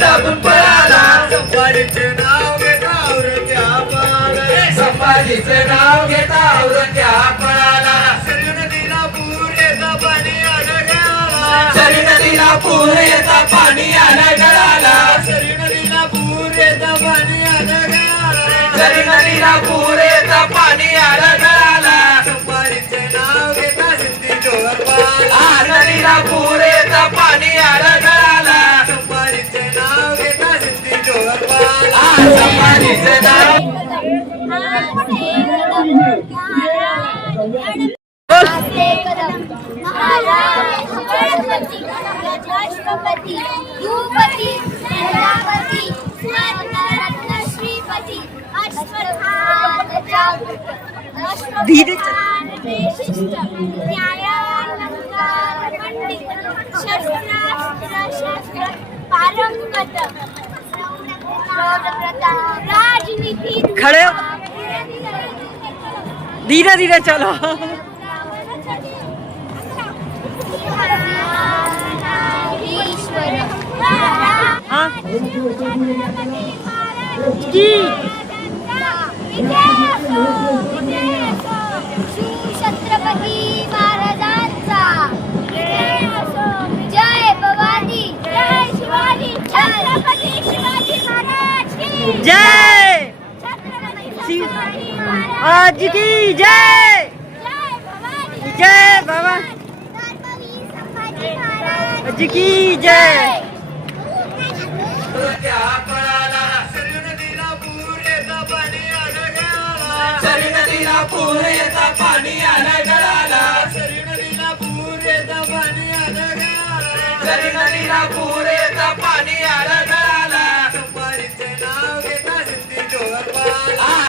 दाबून पळाला संभाजीचे नाव घेता औरंग्या पळाला संभाजीचे नाव घेता औरंग्या पळाला सरी नदीला पूर येता पाणी आलं गळाला सरी नदीला पूर येता पाणी आलं गळाला सरी नदीला पूर येता पाणी आलं गळाला सरी नदीला पूर येता पाणी आलं गळाला संभाजीचे नाव घेता सिद्धी जोहर पळाला नदीला पूर येता पाणी आलं गळाला संभाजीचे नाव घेता सिद्धी जोहर पळाला संभाजीचे नाव राष्ट्रपती युवपती सेनापती रत्न श्रीपती अश्वत्थान शिष्ट न्यायालंकार पंडित शस्त्र पारंगत राजनीति खड़े हो। धीरे धीरे चलो। हाँ की छत्रपती महाराजांचा जय भवानी जय शिवाजी छत्रपती शिवाजी महाराज की जय छत्रपती शिवाजी आज की जय जय भवानी जय बाबा छत्रपती संभाजी महाराज आज की जय औरंग्या पळाला सरी नदीला पूर येता पाणी आलं गळाला सरी नदीला पूर येता पाणी आलं गळाला सरी नदीला पूर येता पाणी आलं गळाला सरी नदीला पूर येता पाणी